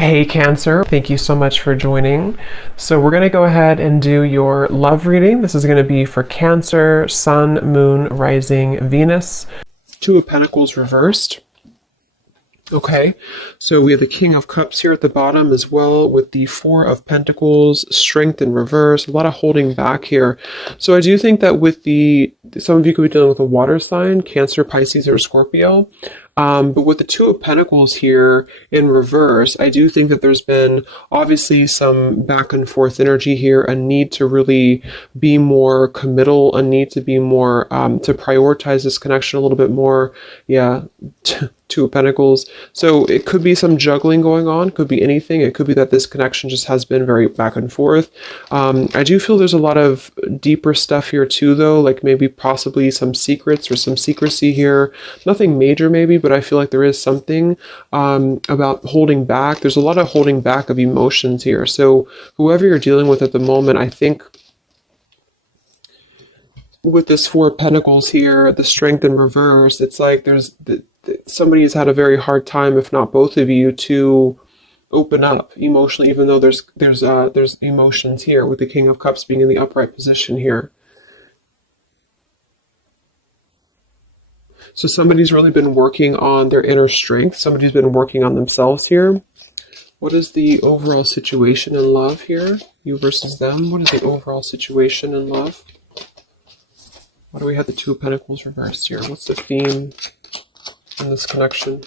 Hey Cancer, thank you so much for joining. So we're going to go ahead and do your love reading. This is going to be for Cancer, Sun, Moon, Rising, Venus. Two of Pentacles reversed. Okay, so we have the King of Cups here at the bottom as well with the Four of Pentacles, Strength in reverse, a lot of holding back here. So I do think that with some of you could be dealing with a water sign, Cancer, Pisces, or Scorpio. But with the Two of Pentacles here in reverse, I do think that there's been obviously some back and forth energy here, a need to really be more committal, a need to be more, to prioritize this connection a little bit more. Yeah, Two of Pentacles. So it could be some juggling going on, could be anything. It could be that this connection just has been very back and forth. I do feel there's a lot of deeper stuff here too, though, like maybe possibly some secrets or some secrecy here. Nothing major maybe, but I feel like there is something about holding back. There's a lot of holding back of emotions here. So whoever you're dealing with at the moment, I think with this Four of Pentacles here, the Strength in reverse, it's like somebody has had a very hard time, if not both of you, to open up emotionally, even though there's emotions here with the King of Cups being in the upright position here. So somebody's really been working on their inner strength. Somebody's been working on themselves here. What is the overall situation in love here? You versus them. What is the overall situation in love? Why do we have the Two of Pentacles reversed here? What's the theme in this connection?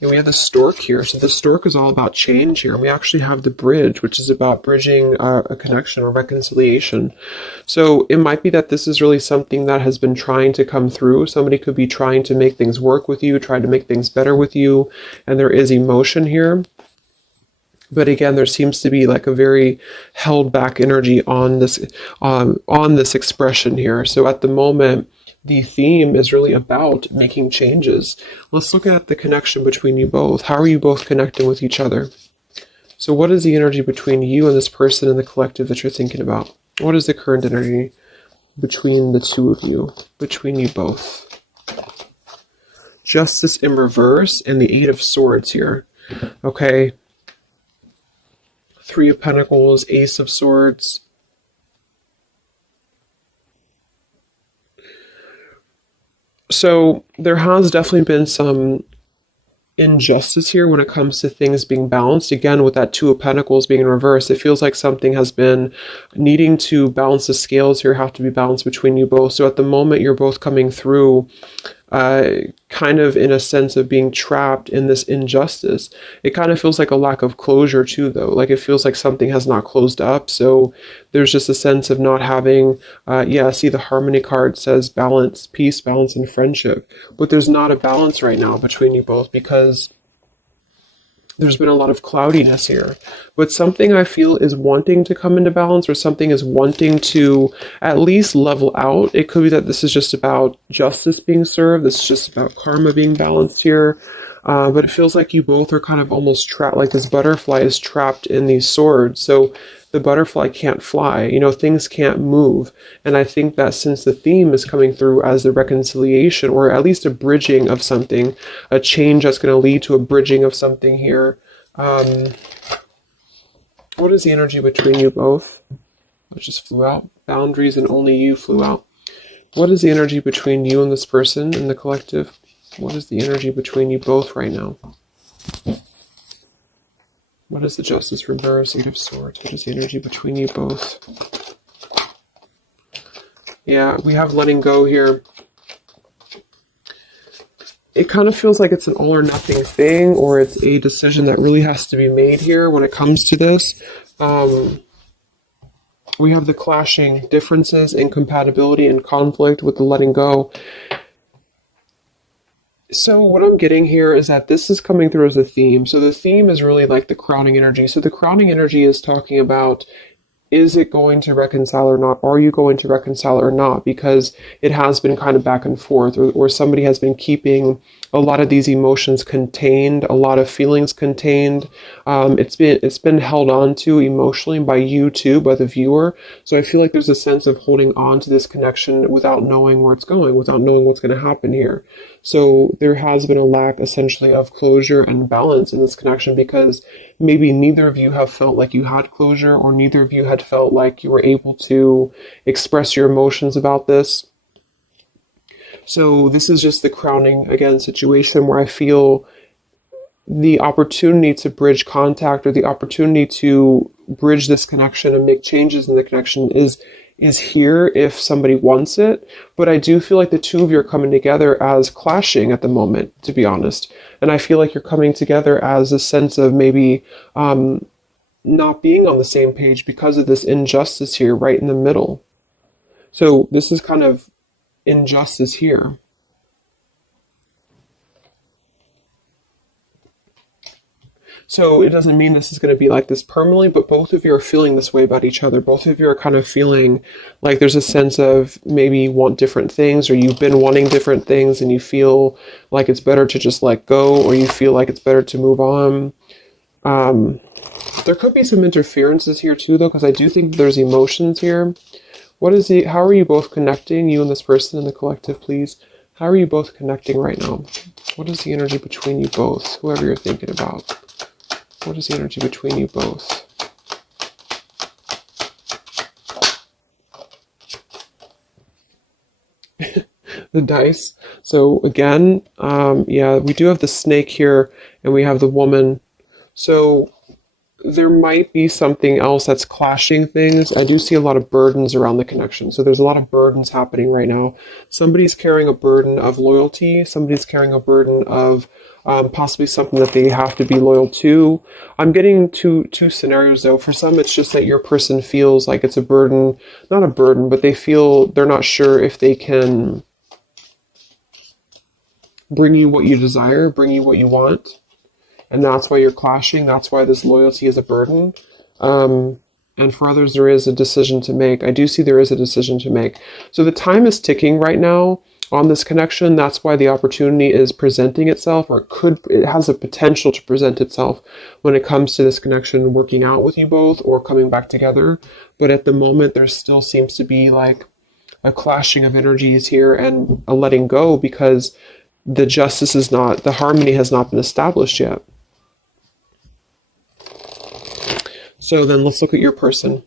And we have the Stork here. So the Stork is all about change here. We actually have the Bridge, which is about bridging a connection or reconciliation. So it might be that this is really something that has been trying to come through. Somebody could be trying to make things work with you, try to make things better with you. And there is emotion here. But again, there seems to be like a very held back energy on this expression here. So at the moment, the theme is really about making changes. Let's look at the connection between you both. How are you both connecting with each other? So what is the energy between you and this person in the collective that you're thinking about? What is the current energy between the two of you, between you both? Justice in reverse and the Eight of Swords here. Okay. Three of Pentacles, Ace of Swords. So there has definitely been some injustice here when it comes to things being balanced. Again, with that Two of Pentacles being in reverse, it feels like something has been needing to balance. The scales here have to be balanced between you both. So at the moment, you're both coming through kind of in a sense of being trapped in this injustice. It kind of feels like a lack of closure too, though. Like it feels like something has not closed up. So there's just a sense of not having, see the Harmony card says balance, peace, balance, and friendship. But there's not a balance right now between you both because there's been a lot of cloudiness here. But something I feel is wanting to come into balance, or something is wanting to at least level out. It could be that this is just about justice being served. This is just about karma being balanced here. But it feels like you both are kind of almost trapped, like this butterfly is trapped in these swords. So the butterfly can't fly, things can't move. And I think that since the theme is coming through as the reconciliation, or at least a bridging of something, a change that's going to lead to a bridging of something here. What is the energy between you both? It just flew out. Boundaries and only you flew out. What is the energy between you and this person in the collective? What is the energy between you both right now? What is the Justice reverse, Eight of Swords? What is the energy between you both? Yeah, we have letting go here. It kind of feels like it's an all or nothing thing, or it's a decision that really has to be made here when it comes to this. We have the clashing differences, incompatibility, and conflict with the letting go. So what I'm getting here is that this is coming through as a theme. So the theme is really like the crowning energy. So the crowning energy is talking about, is it going to reconcile or not? Are you going to reconcile or not? Because it has been kind of back and forth, or somebody has been keeping a lot of these emotions contained, a lot of feelings contained. It's been held on to emotionally by you too, by the viewer. So I feel like there's a sense of holding on to this connection without knowing where it's going, without knowing what's going to happen here. So there has been a lack essentially of closure and balance in this connection because maybe neither of you have felt like you had closure, or neither of you had felt like you were able to express your emotions about this. So this is just the crowning, again, situation where I feel the opportunity to bridge contact, or the opportunity to bridge this connection and make changes in the connection is here if somebody wants it. But I do feel like the two of you are coming together as clashing at the moment, to be honest. And I feel like you're coming together as a sense of maybe not being on the same page because of this injustice here right in the middle. So this is kind of injustice here. So it doesn't mean this is going to be like this permanently, but both of you are feeling this way about each other. Both of you are kind of feeling like there's a sense of maybe you want different things, or you've been wanting different things and you feel like it's better to just let go, or you feel like it's better to move on. There could be some interferences here too, though, because I do think there's emotions here. How are you both connecting, you and this person in the collective, please? How are you both connecting right now? What is the energy between you both, whoever you're thinking about? What is the energy between you both? The dice. So again, yeah, we do have the snake here, and we have the woman. So there might be something else that's clashing things. I do see a lot of burdens around the connection. So there's a lot of burdens happening right now. Somebody's carrying a burden of loyalty. Somebody's carrying a burden of possibly something that they have to be loyal to. I'm getting two scenarios though. For some, it's just that your person feels like it's a burden, not a burden, but they feel they're not sure if they can bring you what you desire, bring you what you want. And that's why you're clashing. That's why this loyalty is a burden. And for others, there is a decision to make. I do see there is a decision to make. So the time is ticking right now on this connection. That's why the opportunity is presenting itself, or it has a potential to present itself when it comes to this connection working out with you both or coming back together. But at the moment, there still seems to be like a clashing of energies here and a letting go, because the harmony has not been established yet. So then let's look at your person.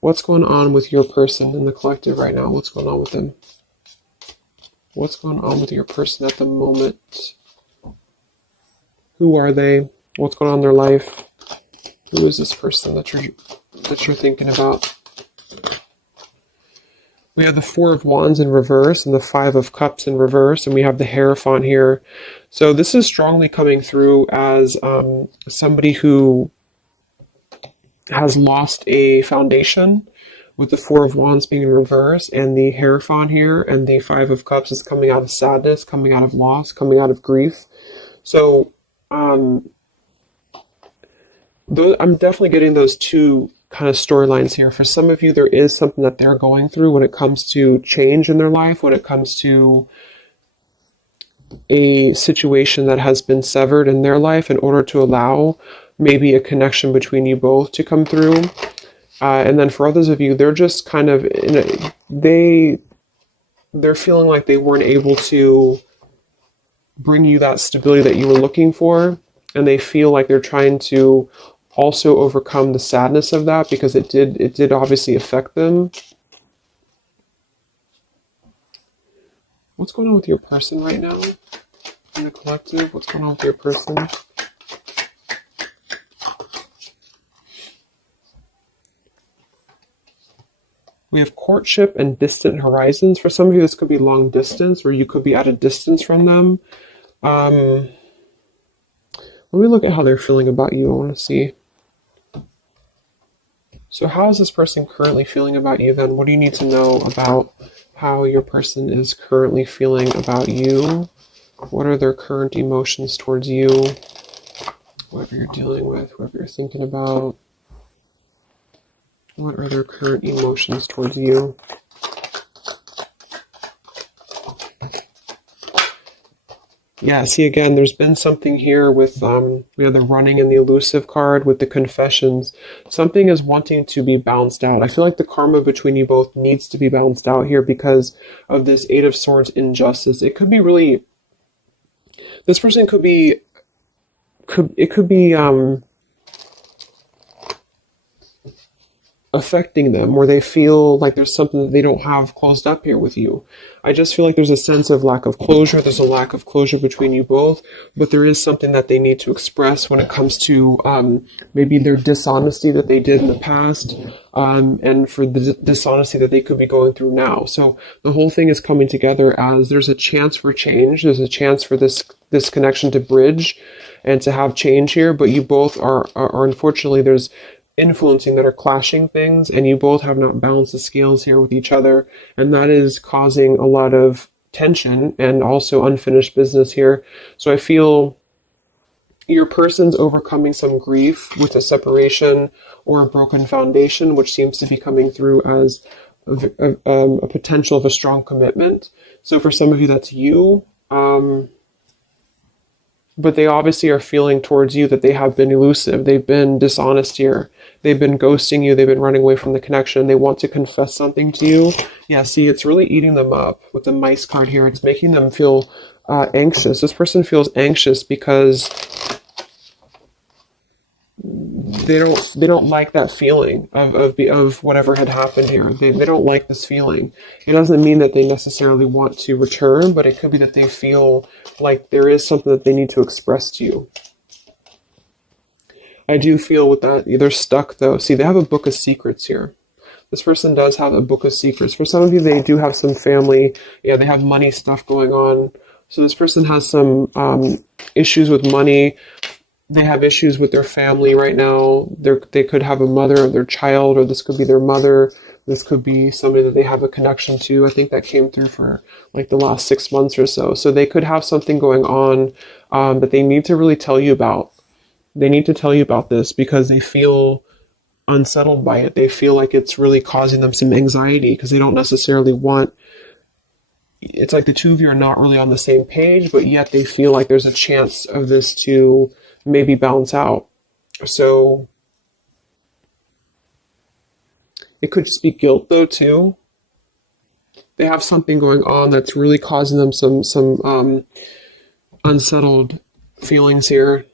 What's going on with your person in the collective right now? What's going on with them? What's going on with your person at the moment? Who are they? What's going on in their life? Who is this person that you're thinking about? We have the Four of Wands in reverse and the Five of Cups in reverse, and we have the Hierophant here. So this is strongly coming through as somebody who has lost a foundation, with the Four of Wands being in reverse, and the Hierophant here, and the Five of Cups is coming out of sadness, coming out of loss, coming out of grief. So I'm definitely getting those two kind of storylines here. For some of you, there is something that they're going through when it comes to change in their life, when it comes to a situation that has been severed in their life in order to allow maybe a connection between you both to come through. And then for others of you, they're just kind of they're feeling like they weren't able to bring you that stability that you were looking for, and they feel like they're trying to also overcome the sadness of that, because it did obviously affect them. What's going on with your person right now in the collective? What's going on with your person? We have courtship and distant horizons. For some of you, this could be long distance, or you could be at a distance from them. Let me look at how they're feeling about you. I want to see. So how is this person currently feeling about you then? What do you need to know about how your person is currently feeling about you? What are their current emotions towards you? Whatever you're dealing with, whatever you're thinking about. What are their current emotions towards you? Yeah, see, again, there's been something here with, we have the running and the elusive card with the confessions. Something is wanting to be balanced out. I feel like the karma between you both needs to be balanced out here because of this Eight of Swords injustice. It could be really This person could be, it could be affecting them, where they feel like there's something that they don't have closed up here with you. I just feel like there's a sense of lack of closure. There's a lack of closure between you both, but there is something that they need to express when it comes to maybe their dishonesty that they did in the past, and for the dishonesty that they could be going through now. So the whole thing is coming together as there's a chance for change. There's a chance for this connection to bridge and to have change here, but you both are unfortunately, there's influencing that are clashing things, and you both have not balanced the scales here with each other, and that is causing a lot of tension and also unfinished business here. So I feel your person's overcoming some grief with a separation or a broken foundation, which seems to be coming through as a potential of a strong commitment. So for some of you, that's you. But they obviously are feeling towards you that they have been elusive. They've been dishonest here. They've been ghosting you. They've been running away from the connection. They want to confess something to you. Yeah, see, it's really eating them up with the mice card here. It's making them feel anxious. This person feels anxious because they don't like that feeling of whatever had happened here. They don't like this feeling. It doesn't mean that they necessarily want to return, but it could be that they feel like there is something that they need to express to you. I do feel with that, they're stuck though. See, they have a book of secrets here. This person does have a book of secrets. For some of you, they do have some family. Yeah, they have money stuff going on. So this person has some issues with money. They have issues with their family right now. They could have a mother of their child, or this could be their mother. This could be somebody that they have a connection to. I think that came through for like the last 6 months or so. So they could have something going on that they need to really tell you about. They need to tell you about this because they feel unsettled by it. They feel like it's really causing them some anxiety because they don't necessarily want. It's like the two of you are not really on the same page, but yet they feel like there's a chance of this to maybe balance out. So it could just be guilt though too. They have something going on that's really causing them some unsettled feelings here.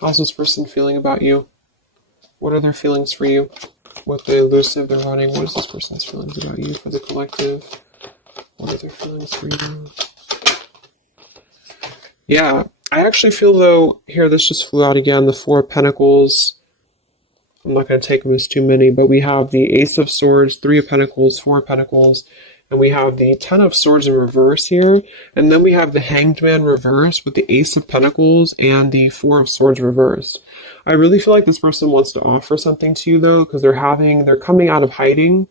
How's this person feeling about you? What are their feelings for you? With the elusive, they're running. What is this person's feelings about you for the collective? What are their feelings for you? Yeah, I actually feel though, here this just flew out again, the Four of Pentacles. I'm not going to take them as too many, but we have the Ace of Swords, Three of Pentacles, Four of Pentacles, and we have the Ten of Swords in reverse here. And then we have the Hanged Man reversed with the Ace of Pentacles and the Four of Swords reversed. I really feel like this person wants to offer something to you though, because they're coming out of hiding.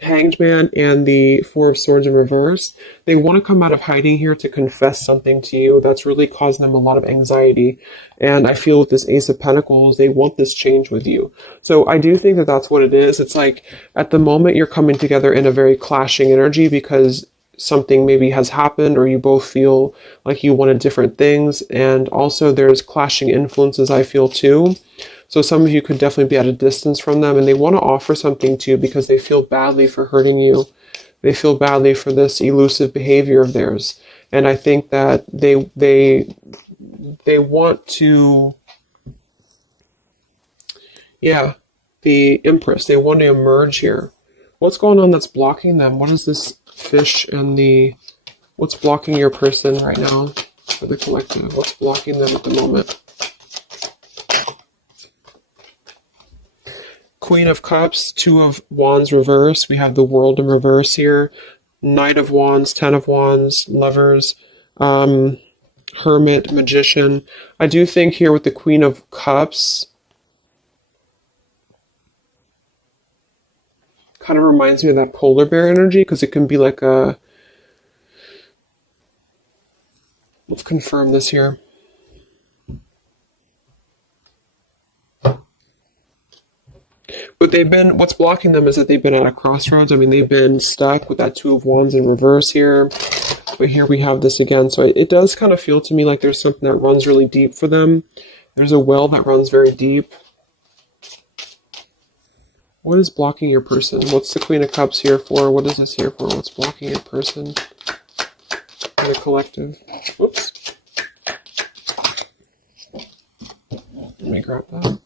Hanged Man and the Four of Swords in reverse. They want to come out of hiding here to confess something to you that's really causing them a lot of anxiety. And I feel with this Ace of Pentacles, they want this change with you. So I do think that that's what it is. It's like at the moment you're coming together in a very clashing energy because something maybe has happened or you both feel like you wanted different things. And also there's clashing influences, I feel too. So some of you could definitely be at a distance from them and they want to offer something to you because they feel badly for hurting you. They feel badly for this elusive behavior of theirs. And I think that they want to, yeah, the Empress, they want to emerge here. What's going on that's blocking them? What is this fish and what's blocking your person right now for the collective? What's blocking them at the moment? Queen of Cups, Two of Wands reverse. We have the World in reverse here. Knight of Wands, Ten of Wands, Lovers, Hermit, Magician. I do think here with the Queen of Cups, kind of reminds me of that polar bear energy because it can be like a... Let's confirm this here. But what's blocking them is that they've been at a crossroads. I mean, they've been stuck with that Two of Wands in reverse here. But here we have this again. So it does kind of feel to me like there's something that runs really deep for them. There's a well that runs very deep. What is blocking your person? What's the Queen of Cups here for? What is this here for? What's blocking your person? The collective. Whoops. Let me grab that.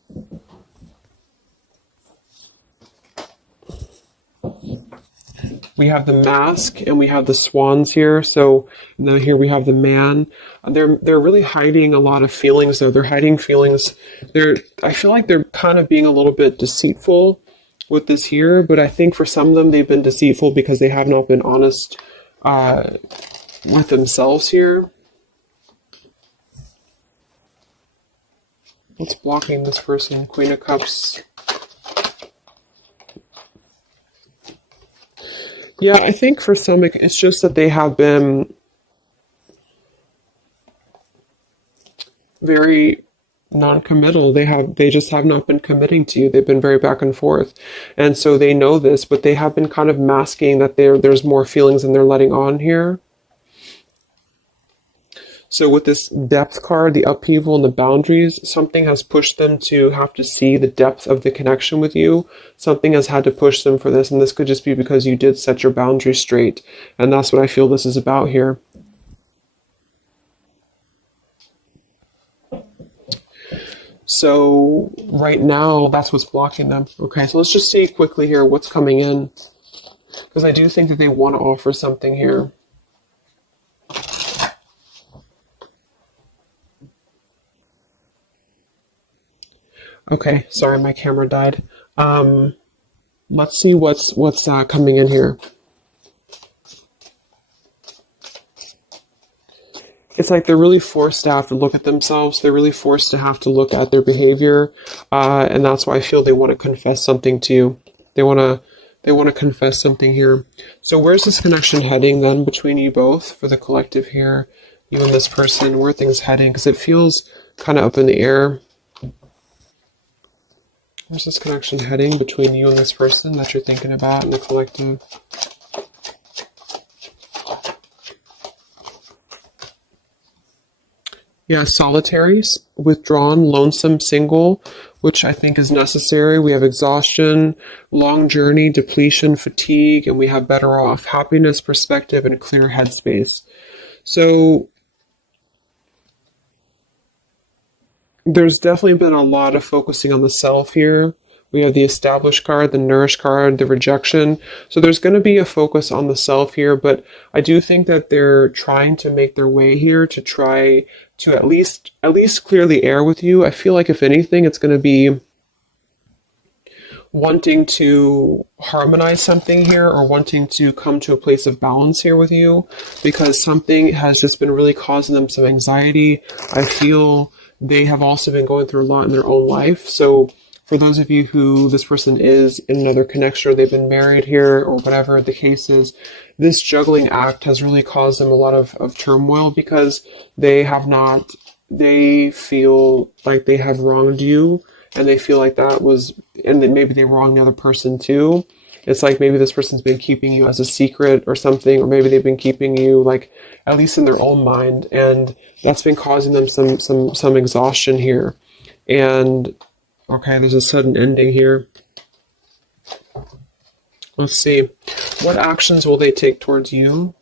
We have the Mask and we have the Swans here. So and then here we have the Man. They're really hiding a lot of feelings though. They're hiding feelings. I feel like they're kind of being a little bit deceitful with this here, but I think for some of them they've been deceitful because they have not been honest with themselves here. What's blocking this person? Queen of Cups. Yeah, I think for some it's just that they have been very non-committal. They just have not been committing to you. They've been very back and forth. And so they know this, but they have been kind of masking that there's more feelings than they're letting on here. So with this depth card, the upheaval and the boundaries, something has pushed them to have to see the depth of the connection with you. Something has had to push them for this, and this could just be because you did set your boundaries straight. And that's what I feel this is about here. So right now, that's what's blocking them. Okay, so let's just see quickly here what's coming in. Because I do think that they want to offer something here. Okay, sorry, my camera died. Let's see what's coming in here. It's like they're really forced to have to look at themselves. They're really forced to have to look at their behavior, and that's why I feel they want to confess something to you. They want to confess something here. So where's this connection heading then between you both for the collective here, you and this person? Where are things heading? Because it feels kind of up in the air. Where's this connection heading between you and this person that you're thinking about in the collective? Yeah, solitary, withdrawn, lonesome, single, which I think is necessary. We have exhaustion, long journey, depletion, fatigue, and we have better off, happiness, perspective, and clear headspace. So there's definitely been a lot of focusing on the self here. We have the established card, the nourished card, the rejection. So there's going to be a focus on the self here, but I do think that they're trying to make their way here to try to at least clear the air with you. I feel like if anything, it's going to be wanting to harmonize something here or wanting to come to a place of balance here with you because something has just been really causing them some anxiety. I feel they have also been going through a lot in their own life. So for those of you who this person is in another connection or they've been married here or whatever the case is, this juggling act has really caused them a lot of turmoil because they feel like they have wronged you and they feel like that was, and then maybe they wronged the other person too. It's like maybe this person's been keeping you as a secret or something, or maybe they've been keeping you like at least in their own mind, and that's been causing them some exhaustion here. And okay, there's a sudden ending here. Let's see. What actions will they take towards you?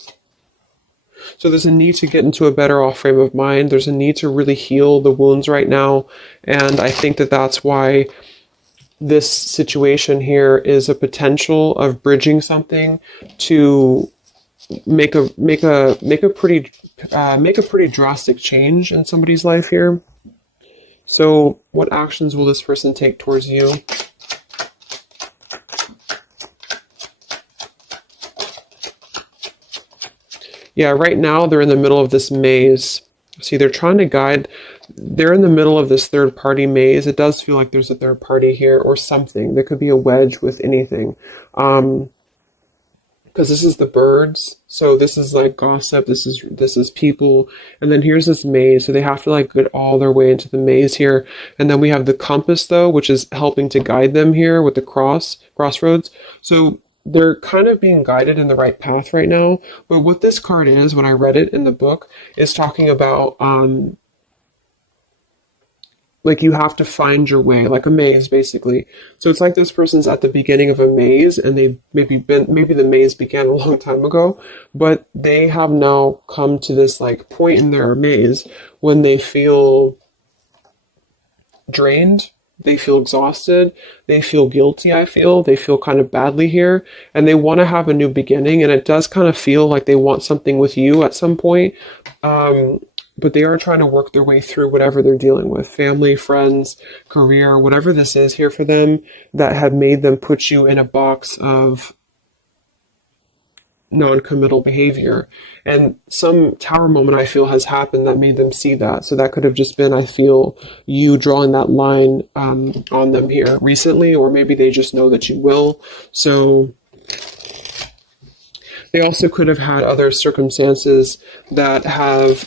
So there's a need to get into a better off frame of mind. There's a need to really heal the wounds right now. And I think that that's why this situation here is a potential of bridging something to make a pretty drastic change in somebody's life here. So what actions will this person take towards you? Yeah, right now they're in the middle of this maze. See, they're trying to guide. They're in the middle of this third party maze. It does feel like there's a third party here or something. There could be a wedge with anything. Because this is the birds. So this is like gossip. This is people. And then here's this maze. So they have to like get all their way into the maze here. And then we have the compass though, which is helping to guide them here with the crossroads. So they're kind of being guided in the right path right now. But what this card is, when I read it in the book, is talking about like you have to find your way, like a maze basically. So it's like this person's at the beginning of a maze, and they've maybe the maze began a long time ago, but they have now come to this like point in their maze when they feel drained, they feel exhausted, they feel guilty, they feel kind of badly here, and they want to have a new beginning, and it does kind of feel like they want something with you at some point. But they are trying to work their way through whatever they're dealing with, family, friends, career, whatever this is here for them that had made them put you in a box of non-committal behavior. And some tower moment I feel has happened that made them see that. So that could have just been, I feel, you drawing that line on them here recently, or maybe they just know that you will. So they also could have had other circumstances that have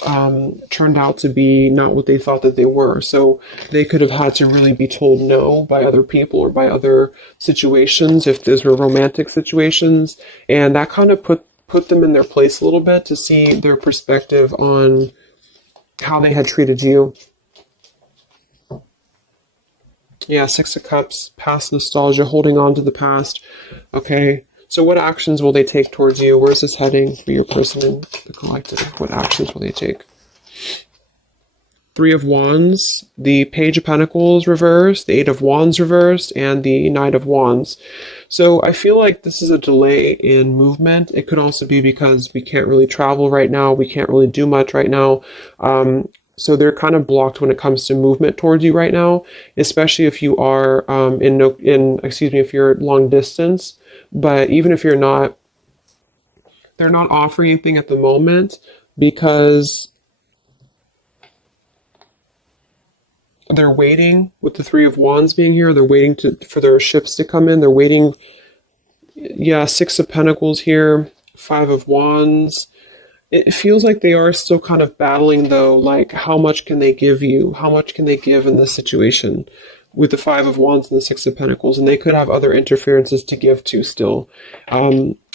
turned out to be not what they thought that they were. So they could have had to really be told no by other people or by other situations, if those were romantic situations. And that kind of put them in their place a little bit to see their perspective on how they had treated you. Yeah, Six of Cups, past nostalgia, holding on to the past. Okay. So what actions will they take towards you? Where's this heading for your person in the collective? What actions will they take? Three of Wands, the Page of Pentacles reversed, the Eight of Wands reversed, and the Knight of Wands. So I feel like this is a delay in movement. It could also be because we can't really travel right now. We can't really do much right now. So they're kind of blocked when it comes to movement towards you right now, especially if you are if you're long distance. But even if you're not, they're not offering anything at the moment because they're waiting with the Three of Wands being here. They're waiting for their ships to come in. They're waiting. Yeah, Six of Pentacles here, Five of Wands. It feels like they are still kind of battling, though, like how much can they give you? How much can they give in this situation? With the Five of Wands and the Six of Pentacles, and they could have other interferences to give to still,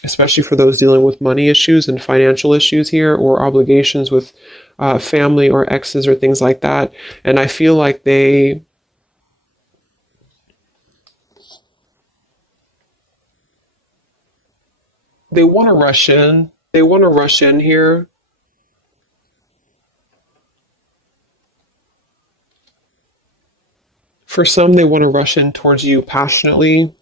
especially for those dealing with money issues and financial issues here, or obligations with family or exes or things like that. And I feel like they want to rush in. They want to rush in here. For some, they want to rush in towards you passionately.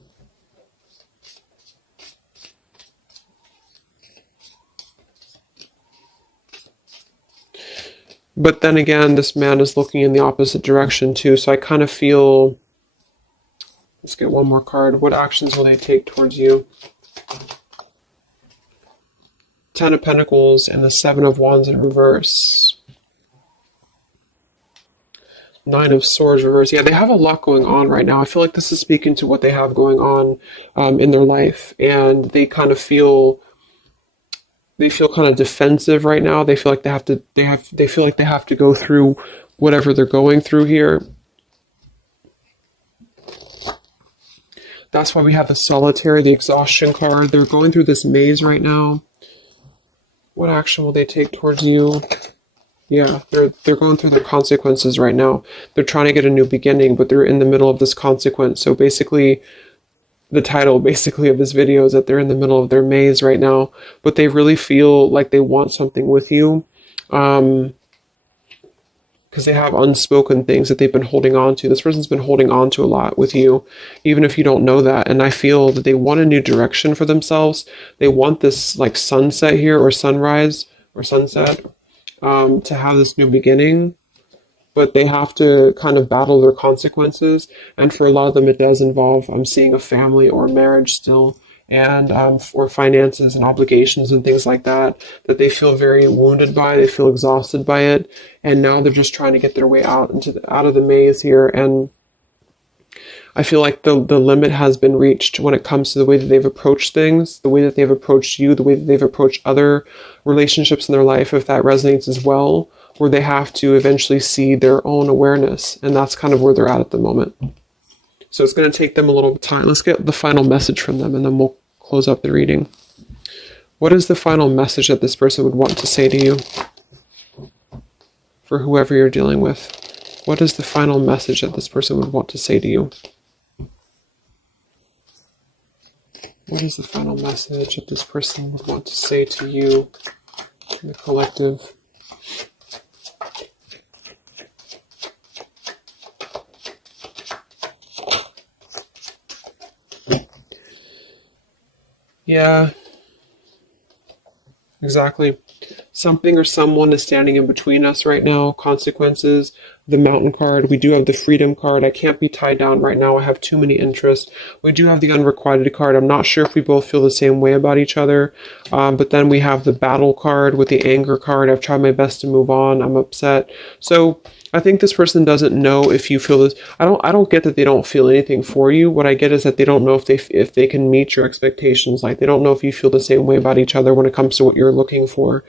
But then again, this man is looking in the opposite direction too. So I kind of feel, let's get one more card. What actions will they take towards you? Ten of Pentacles and the Seven of Wands in reverse. Nine of Swords reverse. Yeah, they have a lot going on right now. I feel like this is speaking to what they have going on in their life, and they kind of feel kind of defensive right now. They feel like they feel like they have to go through whatever they're going through here. That's why we have the Solitary, the exhaustion card. They're going through this maze right now. What action will they take towards you? Yeah, they're going through their consequences right now. They're trying to get a new beginning, but they're in the middle of this consequence. So basically, the title basically of this video is that they're in the middle of their maze right now, but they really feel like they want something with you, because they have unspoken things that they've been holding on to. This person's been holding on to a lot with you, even if you don't know that. And I feel that they want a new direction for themselves. They want this like sunset here, or sunrise, or sunset, to have this new beginning, but they have to kind of battle their consequences. And for a lot of them, it does involve, I'm seeing a family or marriage still, and or finances and obligations and things like that, that they feel very wounded by, they feel exhausted by it, and now they're just trying to get their way out of the maze here. And I feel like the limit has been reached when it comes to the way that they've approached things, the way that they've approached you, the way that they've approached other relationships in their life, if that resonates as well, where they have to eventually see their own awareness. And that's kind of where they're at the moment. So it's going to take them a little time. Let's get the final message from them, and then we'll close up the reading. What is the final message that this person would want to say to you? For whoever you're dealing with. What is the final message that this person would want to say to you? What is the final message that this person would want to say to you in the collective? Yeah, exactly. Something or someone is standing in between us right now. Consequences. The mountain card. We do have the freedom card. I can't be tied down right now. I have too many interests. We do have the unrequited card. I'm not sure if we both feel the same way about each other. But then we have the battle card with the anger card. I've tried my best to move on. I'm upset. So I think this person doesn't know if you feel this. I don't get that they don't feel anything for you. What I get is that they don't know if they can meet your expectations. Like they don't know if you feel the same way about each other when it comes to what you're looking for.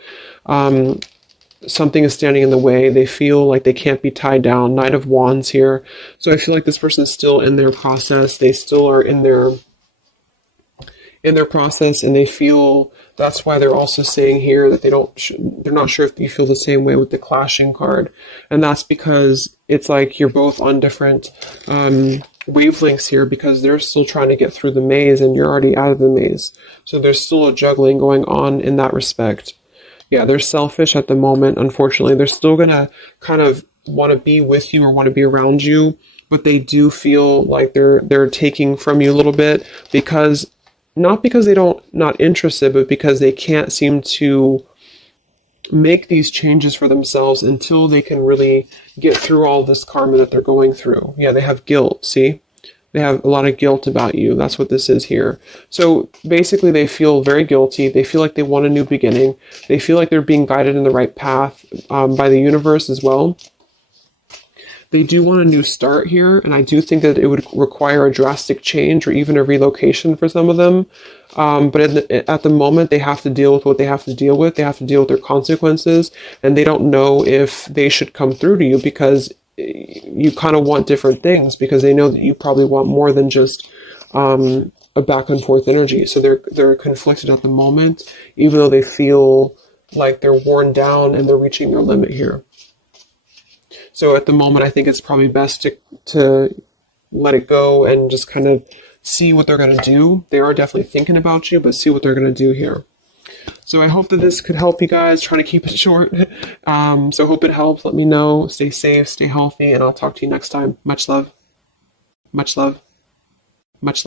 Something is standing in the way. They feel like they can't be tied down. Knight of Wands here. So I feel like this person is still in their process. They still are in their process, and they feel that's why they're also saying here that they're not sure if you feel the same way with the clashing card, and that's because it's like you're both on different wavelengths here, because they're still trying to get through the maze and you're already out of the maze. So there's still a juggling going on in that respect. Yeah, they're selfish at the moment, unfortunately. They're still gonna kind of want to be with you or want to be around you, but they do feel like they're taking from you a little bit, because not because they don't not interested, but because they can't seem to make these changes for themselves until they can really get through all this karma that they're going through. Yeah, they have guilt, see? They have a lot of guilt about you. That's what this is here. So basically they feel very guilty. They feel like they want a new beginning. They feel like they're being guided in the right path by the universe as well. They do want a new start here, and I do think that it would require a drastic change or even a relocation for some of them. But at the moment, they have to deal with what they have to deal with. They have to deal with their consequences, and they don't know if they should come through to you, because you kind of want different things, because they know that you probably want more than just a back and forth energy. So they're conflicted at the moment, even though they feel like they're worn down and they're reaching their limit here. So at the moment, I think it's probably best to let it go and just kind of see what they're going to do. They are definitely thinking about you, but see what they're going to do here. So I hope that this could help you guys. Trying to keep it short. So I hope it helps. Let me know. Stay safe, stay healthy, and I'll talk to you next time. Much love. Much love. Much love.